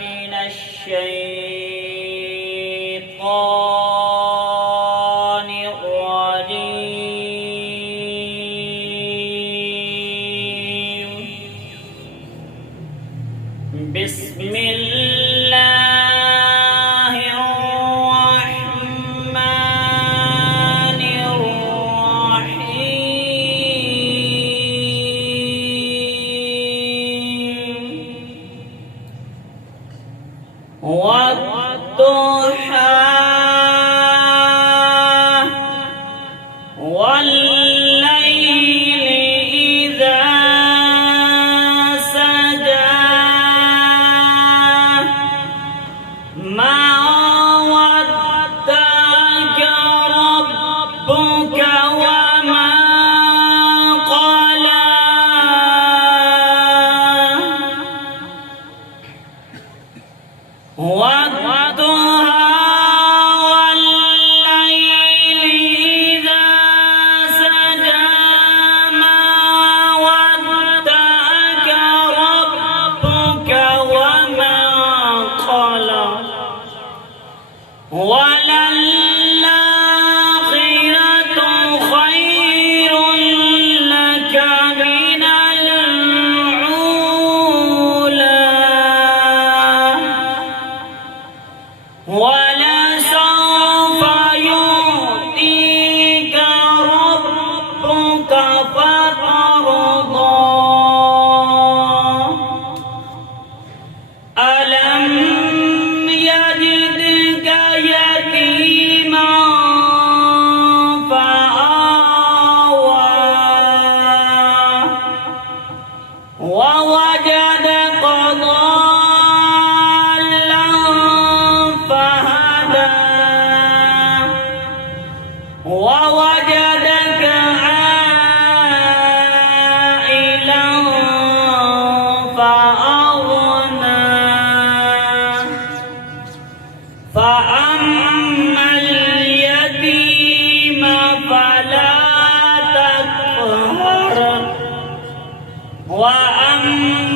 من الشيطان الرجيم. بسم الله الرحمن الرحيم. والضحى والليل إذا سجى ما ودعك ربك وما قلى والضحى والليل إذا سجى ما ودعك ربك وما قلى وللآخرة خير لك من الأولى ولسوف يؤتيك ربك فترضى. ألم يجدك يتيما فآوى ووجدك ضالا فهدى ووجدك عائلا فأغنى. فأما اليتيم فلا تقهر وأما